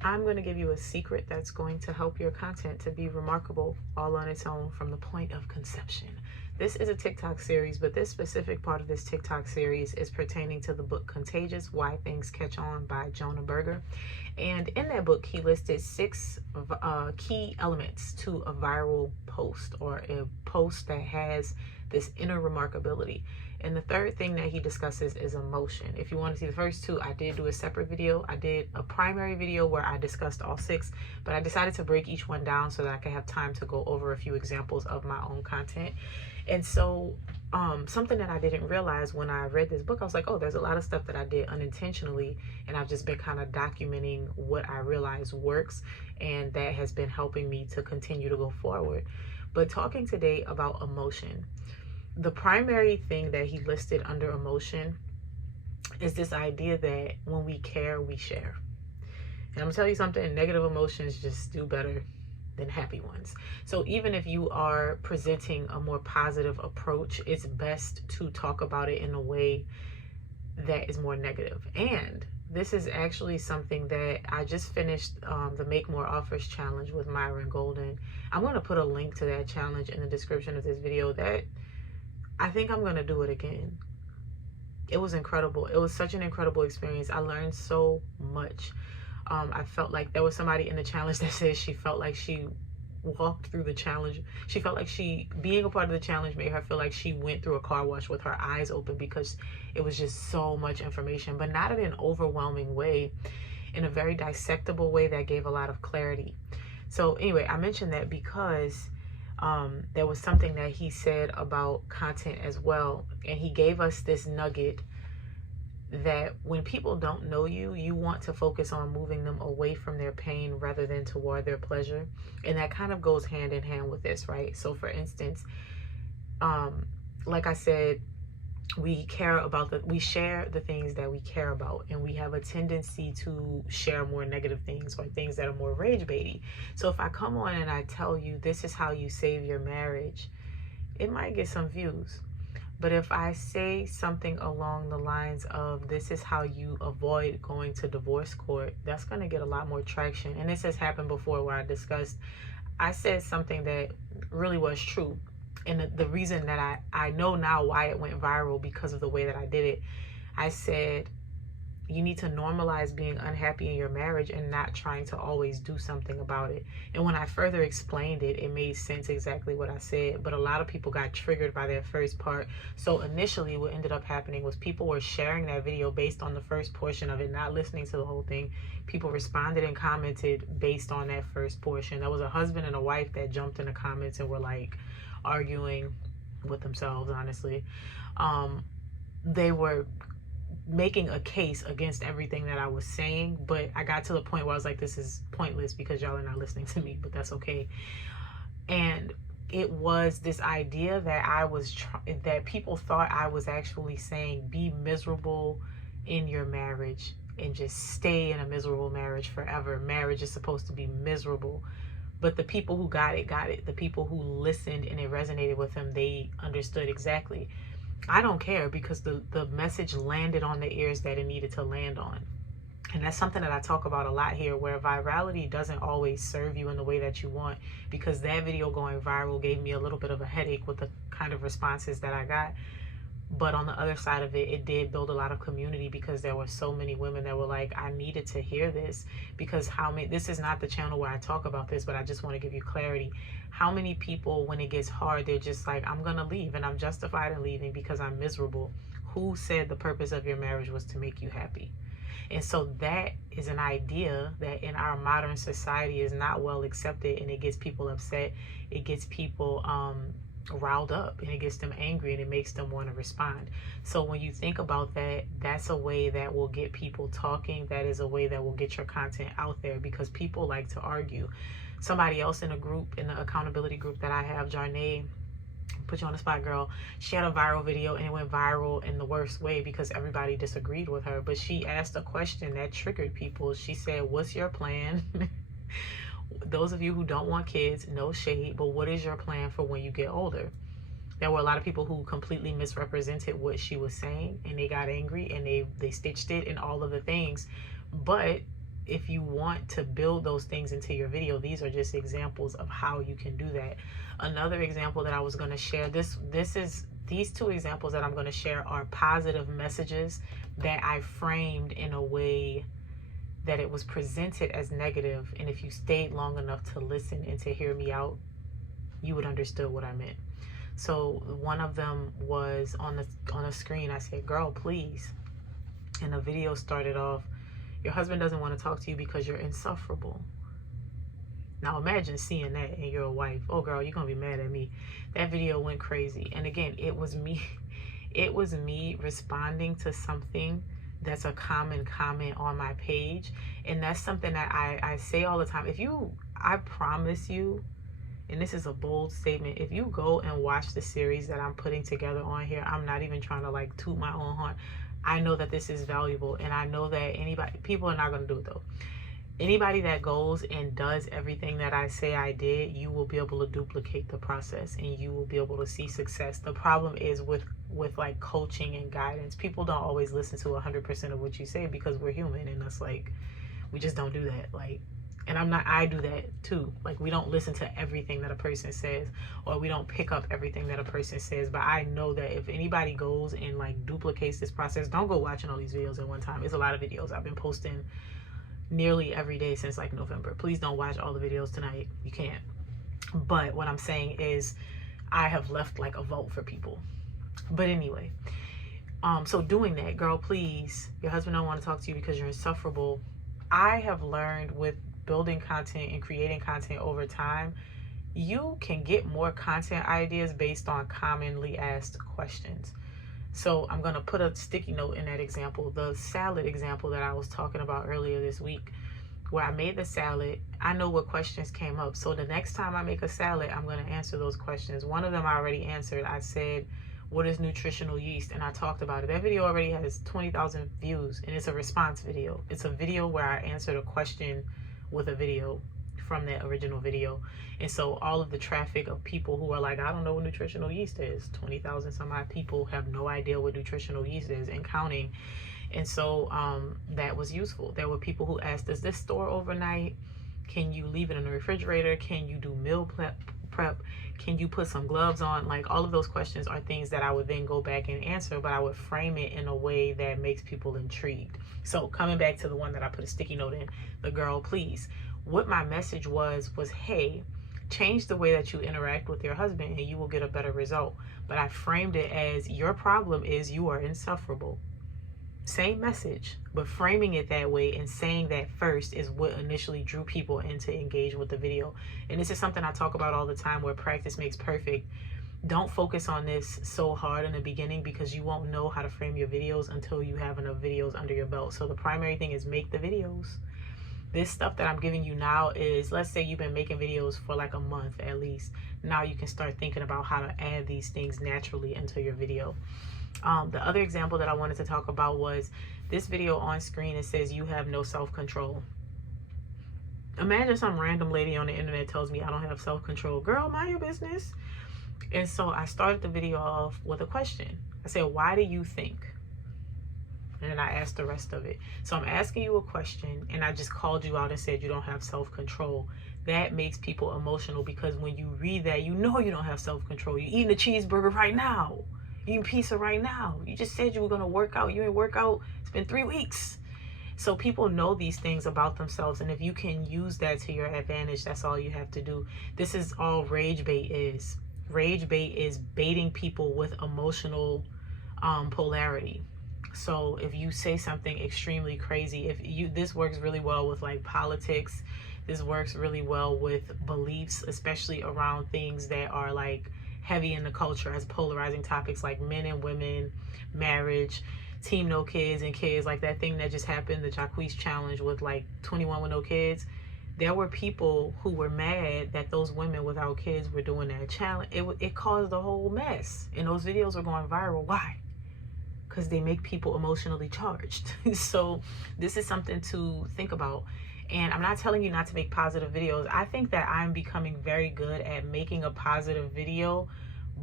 I'm going to give you a secret that's going to help your content to be remarkable all on its own from the point of conception. This is a TikTok series, but this specific part of this TikTok series is pertaining to the book Contagious, Why Things Catch On by Jonah Berger. And in that book, he listed 6 key elements to a viral post, or a post that has this inner remarkability. And the third thing that he discusses is emotion. If you want to see the first 2, I did do a separate video. I did a primary video where I discussed all 6, but I decided to break each one down so that I could have time to go over a few examples of my own content. And so something that I didn't realize when I read this book, I was like, oh, there's a lot of stuff that I did unintentionally, and I've just been kind of documenting what I realize works, and that has been helping me to continue to go forward. But talking today about emotion, the primary thing that he listed under emotion is this idea that when we care, we share. And I'm gonna tell you something, negative emotions just do better than happy ones. So even if you are presenting a more positive approach, it's best to talk about it in a way that is more negative. And this is actually something that I just finished the Make More Offers challenge with Myron. I'm going to put a link to that challenge in the description of this video. That I think I'm going to do it again. It was incredible. It was such an incredible experience. I learned so much. I felt like there was somebody in the challenge that said she felt like she walked through the challenge. She felt like being a part of the challenge made her feel like she went through a car wash with her eyes open, because it was just so much information, but not in an overwhelming way, in a very dissectable way that gave a lot of clarity. So anyway, I mentioned that because there was something that he said about content as well, and he gave us this nugget that when people don't know you, you want to focus on moving them away from their pain rather than toward their pleasure. And that kind of goes hand in hand with this, right? So for instance, like I said, we share the things that we care about, and we have a tendency to share more negative things or things that are more rage baity. So if I come on and I tell you this is how you save your marriage, it might get some views. But if I say something along the lines of this is how you avoid going to divorce court, that's going to get a lot more traction. And this has happened before, where I said something that really was true. And the reason that I know now why it went viral, because of the way that I did it. I said, you need to normalize being unhappy in your marriage and not trying to always do something about it. And when I further explained it, it made sense exactly what I said. But a lot of people got triggered by that first part. So initially what ended up happening was people were sharing that video based on the first portion of it, not listening to the whole thing. People responded and commented based on that first portion. There was a husband and a wife that jumped in the comments and were like arguing with themselves, honestly. They were making a case against everything that I was saying, but I got to the point where I was like, this is pointless because y'all are not listening to me, but that's okay. And it was this idea that that people thought I was actually saying, be miserable in your marriage and just stay in a miserable marriage forever. Marriage is supposed to be miserable. But the people who got it. The people who listened and it resonated with them, they understood exactly. I don't care, because the message landed on the ears that it needed to land on. And that's something that I talk about a lot here, where virality doesn't always serve you in the way that you want, because that video going viral gave me a little bit of a headache with the kind of responses that I got. But on the other side of it, it did build a lot of community, because there were so many women that were like, I needed to hear this. Because this is not the channel where I talk about this, but I just want to give you clarity. How many people, when it gets hard, they're just like, I'm going to leave, and I'm justified in leaving because I'm miserable. Who said the purpose of your marriage was to make you happy? And so that is an idea that in our modern society is not well accepted, and it gets people upset. It gets people riled up, and it gets them angry, and it makes them want to respond. So when you think about that, that's a way that will get people talking. That is a way that will get your content out there, because people like to argue. Somebody else in a group, in the accountability group that I have, Jarnae, put you on the spot, girl, she had a viral video, and it went viral in the worst way because everybody disagreed with her. But she asked a question that triggered people. She said, what's your plan? Those of you who don't want kids, no shade, but what is your plan for when you get older? There were a lot of people who completely misrepresented what she was saying, and they got angry, and they stitched it and all of the things. But if you want to build those things into your video, these are just examples of how you can do that. Another example that I was going to share, these two examples that I'm going to share are positive messages that I framed in a way that it was presented as negative, and if you stayed long enough to listen and to hear me out, you would understand what I meant. So one of them was on the screen. I said, "Girl, please." And the video started off, "Your husband doesn't want to talk to you because you're insufferable." Now imagine seeing that and you're a wife. Oh girl, you're gonna be mad at me. That video went crazy. And again, it was me responding to something that's a common comment on my page. And that's something that I say all the time. I promise you, and this is a bold statement, if you go and watch the series that I'm putting together on here, I'm not even trying to like toot my own horn. I know that this is valuable, and I know that people are not going to do it though. Anybody that goes and does everything that I say I did, you will be able to duplicate the process and you will be able to see success. The problem is with like coaching and guidance, people don't always listen to 100% of what you say because we're human, and that's like, we just don't do that. Like, and I do that too. Like, we don't listen to everything that a person says, or we don't pick up everything that a person says. But I know that if anybody goes and like duplicates this process, don't go watching all these videos at one time. It's a lot of videos. I've been posting nearly every day since like November. Please don't watch all the videos tonight. You can't. But what I'm saying is I have left like a vote for people. But anyway, so doing that, "Girl, please, your husband don't want to talk to you because you're insufferable." I have learned with building content and creating content over time, you can get more content ideas based on commonly asked questions. So I'm going to put a sticky note in that example, the salad example that I was talking about earlier this week, where I made the salad. I know what questions came up. So the next time I make a salad, I'm going to answer those questions. One of them I already answered. I said, "What is nutritional yeast?" And I talked about it. That video already has 20,000 views, and it's a response video. It's a video where I answered a question with a video from that original video. And so all of the traffic of people who are like, "I don't know what nutritional yeast is," 20,000 some odd people have no idea what nutritional yeast is and counting. And so that was useful. There were people who asked, "Does this store overnight? Can you leave it in the refrigerator? Can you do meal prep? Can you put some gloves on?" Like, all of those questions are things that I would then go back and answer, but I would frame it in a way that makes people intrigued. So coming back to the one that I put a sticky note in, the "Girl, please," what my message was, "Hey, change the way that you interact with your husband and you will get a better result." But I framed it as, your problem is you are insufferable. Same message, but framing it that way and saying that first is what initially drew people in to engage with the video. And this is something I talk about all the time, where practice makes perfect. Don't focus on this so hard in the beginning, because you won't know how to frame your videos until you have enough videos under your belt. So the primary thing is make the videos. This stuff that I'm giving you now is, let's say you've been making videos for like a month at least. Now you can start thinking about how to add these things naturally into your video. The other example that I wanted to talk about was this video on screen. It says, "You have no self-control." Imagine some random lady on the internet tells me I don't have self-control. Girl, mind your business. And so I started the video off with a question. I said, "Why do you think?" And then I asked the rest of it. So I'm asking you a question, and I just called you out and said you don't have self-control. That makes people emotional, because when you read that, you know you don't have self-control. You're eating a cheeseburger right now. You're eating pizza right now. You just said you were going to work out. You didn't work out. It's been 3 weeks. So people know these things about themselves, and if you can use that to your advantage, that's all you have to do. This is all rage bait is. Rage bait is baiting people with emotional polarity. So if you say something extremely crazy, this works really well with like politics. This works really well with beliefs, especially around things that are like heavy in the culture as polarizing topics, like men and women, marriage, team no kids, and kids. Like that thing that just happened, the Jacquees challenge with like 21 with no kids. There were people who were mad that those women without kids were doing that challenge. It caused a whole mess, and those videos are going viral. Why? Because they make people emotionally charged. So this is something to think about. And I'm not telling you not to make positive videos. I think that I'm becoming very good at making a positive video,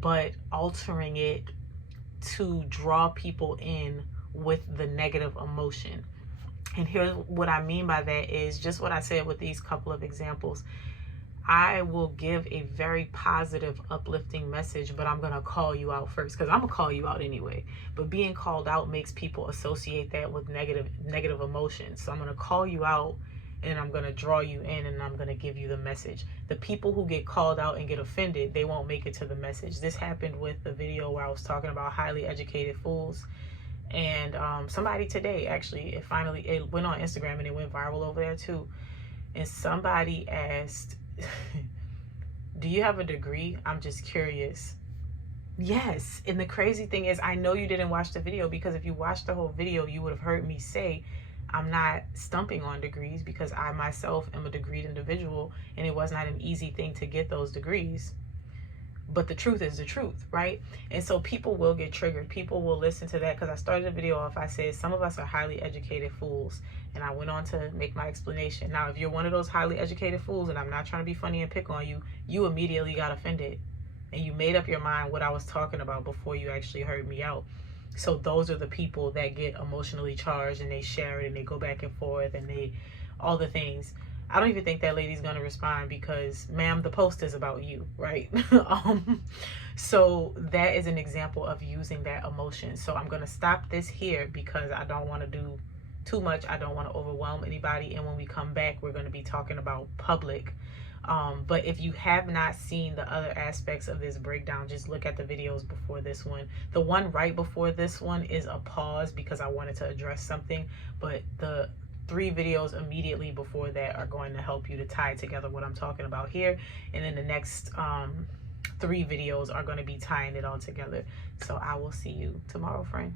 but altering it to draw people in with the negative emotion. And here's what I mean by that is just what I said with these couple of examples. I will give a very positive, uplifting message, but I'm going to call you out first, because I'm going to call you out anyway. But being called out makes people associate that with negative emotions. So I'm going to call you out, and I'm going to draw you in, and I'm going to give you the message. The people who get called out and get offended, they won't make it to the message. This happened with the video where I was talking about highly educated fools. And somebody today, actually, it went on Instagram and it went viral over there too. And somebody asked, do you have a degree? I'm just curious. Yes. And the crazy thing is, I know you didn't watch the video, because if you watched the whole video, you would have heard me say I'm not stumping on degrees, because I myself am a degreed individual, and it was not an easy thing to get those degrees. But the truth is the truth, right? And so people will get triggered. People will listen to that, because I started the video off, I said some of us are highly educated fools, and I went on to make my explanation. Now, if you're one of those highly educated fools, and I'm not trying to be funny and pick on you, you immediately got offended, and you made up your mind what I was talking about before you actually heard me out. So those are the people that get emotionally charged, and they share it, and they go back and forth, and all the things. I don't even think that lady's gonna respond, because, ma'am, the post is about you, right? So that is an example of using that emotion. So I'm gonna stop this here, because I don't want to do too much. I don't want to overwhelm anybody. And when we come back, we're going to be talking about public. But if you have not seen the other aspects of this breakdown, just look at the videos before this one. The one right before this one is a pause, because I wanted to address something, but the 3 videos immediately before that are going to help you to tie together what I'm talking about here. And then the next 3 videos are going to be tying it all together. So I will see you tomorrow, friend.